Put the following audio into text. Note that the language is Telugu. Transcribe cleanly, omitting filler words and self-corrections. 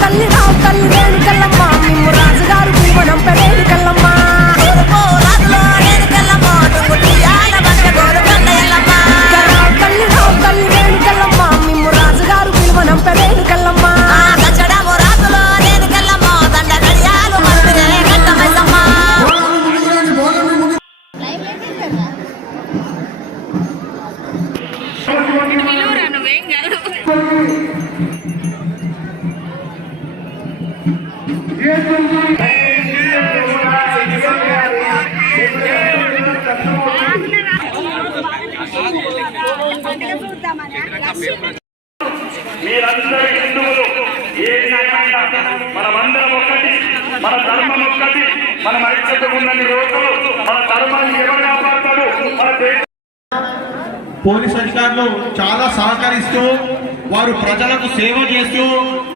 తల్లి రావు తల్లి రేణుకెళ్ళమ్మ మిమ్ము రాజుగారు పిలువడం రేణుకెళ్ళమ్మ తల్లి రావు తల్లి రేణుకెళ్ళమ్మ మిమ్ము రాజుగారు పిలువడం రేణుకెళ్ళమ్మ మీరందరూ హిందువులు మనమందరం ఒక్కటి, మన ధర్మం ఒక్కటి, మనం ఐక్యత ఉన్నన్ని రోజులు మన ధర్మాన్ని ఎవరు కాపాడతాడు? మన పోలీస్ అధికారులు చాలా సహకరిస్తూ వారు ప్రజలకు సేవ చేస్తూ